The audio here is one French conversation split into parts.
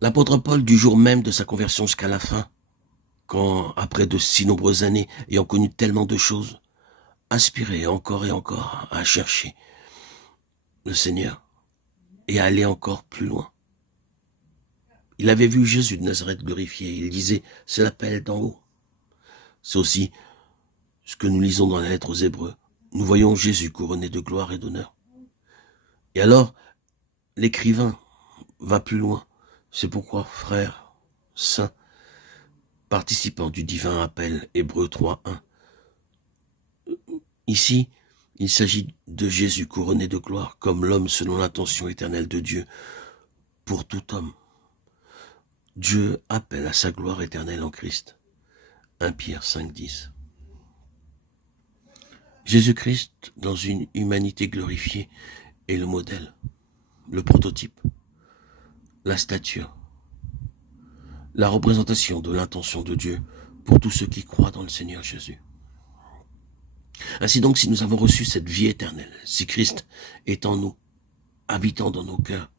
L'apôtre Paul, du jour même de sa conversion jusqu'à la fin, quand, après de si nombreuses années, ayant connu tellement de choses, aspirait encore et encore à chercher le Seigneur et à aller encore plus loin. Il avait vu Jésus de Nazareth glorifié. Il disait, c'est l'appel d'en haut. C'est aussi ce que nous lisons dans la lettre aux Hébreux. Nous voyons Jésus couronné de gloire et d'honneur. Et alors, l'écrivain va plus loin. C'est pourquoi, frères, saints, participants du divin appel, Hébreux 3:1. Ici, il s'agit de Jésus couronné de gloire, comme l'homme selon l'intention éternelle de Dieu, pour tout homme. Dieu appelle à sa gloire éternelle en Christ. 1 Pierre 5:10. Jésus-Christ, dans une humanité glorifiée, est le modèle, le prototype, la stature, la représentation de l'intention de Dieu pour tous ceux qui croient dans le Seigneur Jésus. Ainsi donc, si nous avons reçu cette vie éternelle, si Christ est en nous, habitant dans nos cœurs,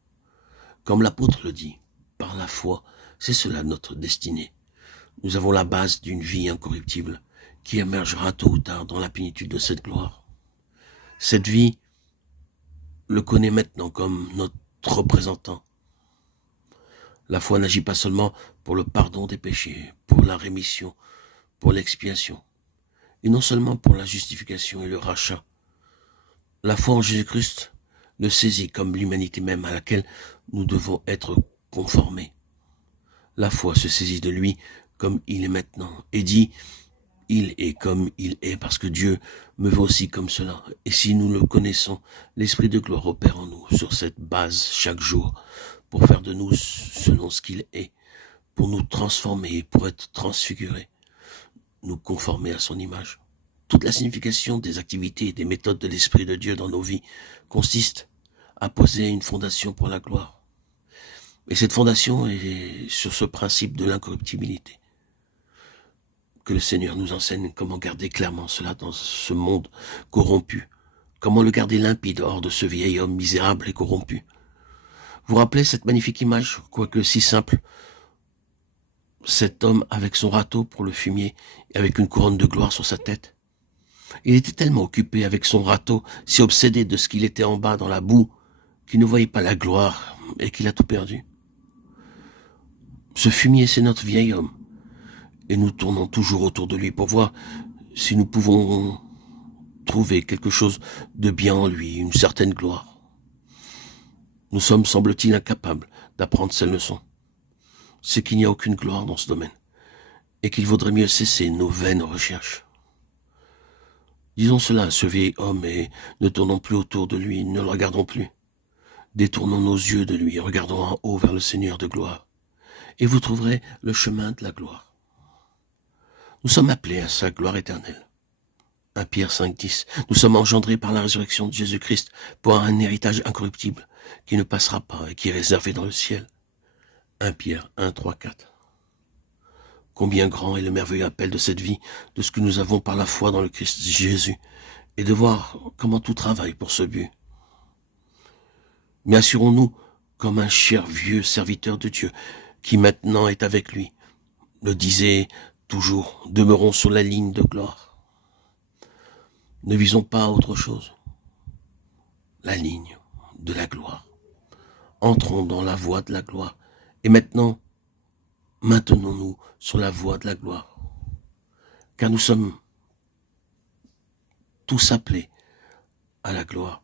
comme l'apôtre le dit, par la foi, c'est cela notre destinée. Nous avons la base d'une vie incorruptible qui émergera tôt ou tard dans la plénitude de cette gloire. Cette vie le connaît maintenant comme notre représentant. La foi n'agit pas seulement pour le pardon des péchés, pour la rémission, pour l'expiation, et non seulement pour la justification et le rachat. La foi en Jésus-Christ le saisit comme l'humanité même à laquelle nous devons être conformés. La foi se saisit de lui comme il est maintenant et dit « Il est comme il est parce que Dieu me veut aussi comme cela. » Et si nous le connaissons, l'Esprit de gloire opère en nous sur cette base chaque jour pour faire de nous selon ce qu'il est, pour nous transformer, pour être transfigurés, nous conformer à son image. Toute la signification des activités et des méthodes de l'Esprit de Dieu dans nos vies consiste à poser une fondation pour la gloire. Et cette fondation est sur ce principe de l'incorruptibilité. Que le Seigneur nous enseigne comment garder clairement cela dans ce monde corrompu. Comment le garder limpide hors de ce vieil homme misérable et corrompu. Vous rappelez cette magnifique image, quoique si simple, cet homme avec son râteau pour le fumier et avec une couronne de gloire sur sa tête. Il était tellement occupé avec son râteau, si obsédé de ce qu'il était en bas dans la boue, qu'il ne voyait pas la gloire et qu'il a tout perdu. Ce fumier, c'est notre vieil homme. Et nous tournons toujours autour de lui pour voir si nous pouvons trouver quelque chose de bien en lui, une certaine gloire. Nous sommes, semble-t-il, incapables d'apprendre ces leçons. C'est qu'il n'y a aucune gloire dans ce domaine, et qu'il vaudrait mieux cesser nos vaines recherches. Disons cela à ce vieil homme et ne tournons plus autour de lui, ne le regardons plus. Détournons nos yeux de lui, regardons en haut vers le Seigneur de gloire, et vous trouverez le chemin de la gloire. Nous sommes appelés à sa gloire éternelle. 1 Pierre 5:10. Nous sommes engendrés par la résurrection de Jésus-Christ pour un héritage incorruptible qui ne passera pas et qui est réservé dans le ciel. 1 Pierre 1:3-4. Combien grand est le merveilleux appel de cette vie, de ce que nous avons par la foi dans le Christ Jésus, et de voir comment tout travaille pour ce but. Mais assurons-nous, comme un cher vieux serviteur de Dieu, qui maintenant est avec lui, le disait toujours, demeurons sur la ligne de gloire. Ne visons pas à autre chose. La ligne de la gloire. Entrons dans la voie de la gloire. Et maintenant, maintenons-nous sur la voie de la gloire. Car nous sommes tous appelés à la gloire.